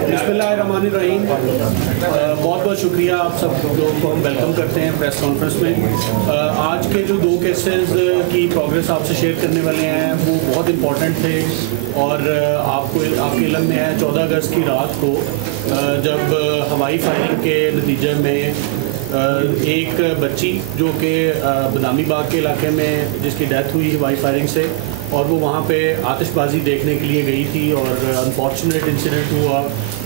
बिस्मिल्लाहिर्रहमानिर्रहीम। बहुत बहुत शुक्रिया आप सब लोगों को हम वेलकम करते हैं प्रेस कॉन्फ्रेंस में। आज के जो 2 केसेस की प्रोग्रेस आपसे शेयर करने वाले हैं वो बहुत इम्पोर्टेंट थे और आपके इल्म में है 14 अगस्त की रात को जब हवाई फायरिंग के नतीजे में एक बच्ची जो कि बदामी बाग के इलाके में जिसकी डेथ हुई हवाई फायरिंग से, और वो वहाँ पे आतिशबाजी देखने के लिए गई थी और अनफॉर्चुनेट इंसिडेंट हुआ,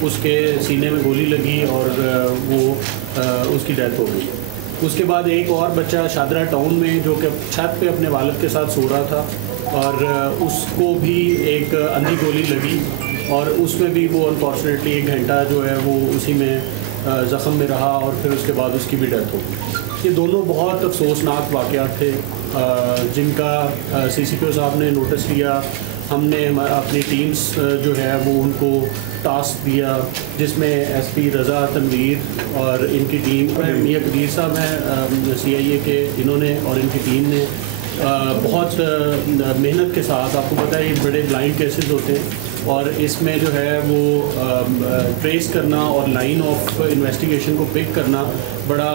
उसके सीने में गोली लगी और वो उसकी डेथ हो गई। उसके बाद एक और बच्चा शादरा टाउन में जो कि छत पे अपने वालिद के साथ सो रहा था और उसको भी एक अंधी गोली लगी और उसमें भी वो अनफॉर्चुनेटली 1 घंटा जो है वो उसी में ज़ख्म में रहा और फिर उसके बाद उसकी भी डेथ हो गई। ये दोनों बहुत अफसोसनाक वाक़यात थे जिनका CCPO साहब ने नोटिस लिया। हमने अपनी टीम्स जो है वो उनको टास्क दिया जिसमें SP रज़ा तनवीर और इनकी टीम, मियां कदीर साहब हैं CIA के, इन्होंने और इनकी टीम ने बहुत मेहनत के साथ, आपको पता है ये बड़े ब्लाइंड केसेस होते हैं और इसमें जो है वो ट्रेस करना और लाइन ऑफ इन्वेस्टिगेशन को पिक करना बड़ा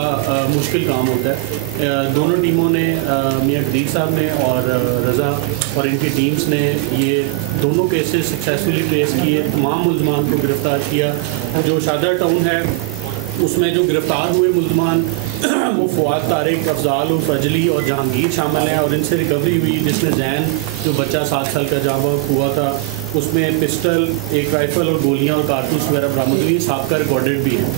मुश्किल काम होता है। दोनों टीमों ने, मियां कदीर साहब ने और रज़ा और इनकी टीम्स ने ये दोनों केसेस सक्सेसफुली ट्रेस किए, तमाम मुल्ज़मान को गिरफ़्तार किया। जो शादरा टाउन है उसमें जो गिरफ़्तार हुए मुल्ज़मान वो फवाद, तारिक, अफजाल और फजली और जहांगीर शामिल हैं और इनसे रिकवरी हुई जिसमें जैन जो बच्चा 7 साल का जहाँ हुआ था उसमें पिस्टल, एक राइफ़ल और गोलियां और कारतूस वगैरह बरामद हुई, साबका रिकॉर्डेड भी हैं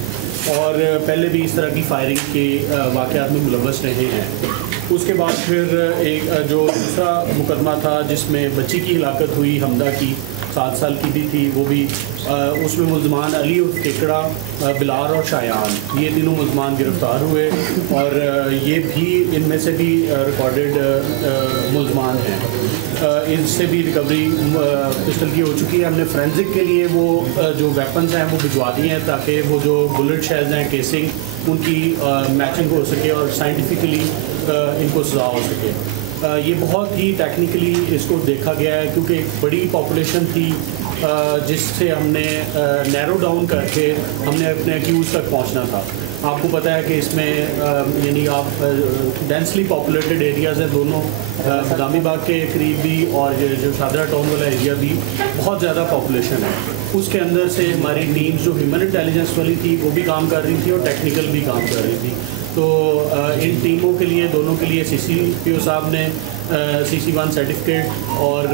और पहले भी इस तरह की फायरिंग के वाक़यात में मुलव्वस रहे हैं। उसके बाद फिर एक जो दूसरा मुकदमा था जिसमें बच्ची की हिलाकत हुई, हमदा की, 7 साल की भी थी वो भी, उसमें मुल्ज़मान अली और केकड़ा, बिलार और शायान, ये तीनों मुल्ज़मान गिरफ़्तार हुए और ये भी इनमें से भी रिकॉर्डेड मुल्ज़मान हैं। इनसे भी रिकवरी पिस्टल की हो चुकी है। हमने फोरेंसिक के लिए वो जो वेपन्स हैं वो भिजवा दिए हैं ताकि वो जो बुलेट शेल्स हैं, केसिंग, उनकी मैचिंग हो सके और साइंटिफिकली इनको सजा हो सके। ये बहुत ही टेक्निकली इसको देखा गया है क्योंकि एक बड़ी पॉपुलेशन थी जिससे हमने नैरो डाउन करके हमने अपने एक्यूज़ तक पहुंचना था। आपको पता है कि इसमें यानी आप डेंसली पॉपुलेटेड एरियाज़ हैं दोनों, बदामी बाग के करीब भी और जो शादरा टाउन वाला एरिया भी बहुत ज़्यादा पॉपुलेशन है। उसके अंदर से हमारी टीम्स जो ह्यूमन इंटेलिजेंस वाली थी वो भी काम कर रही थी और टेक्निकल भी काम कर रही थी। तो इन टीमों के लिए, दोनों के लिए CCPO साहब ने CC1 सर्टिफिकेट और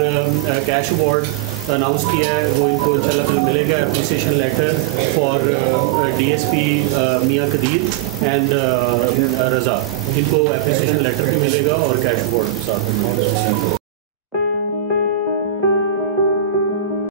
कैश अवार्ड अनाउंस किया है। वो इनको इंशाल्लाह कल मिलेगा, appreciation letter for DSP Mian Qadir and Raza, इनको एप्रिसिएशन लेटर भी मिलेगा और कैश अवार्ड के साथ।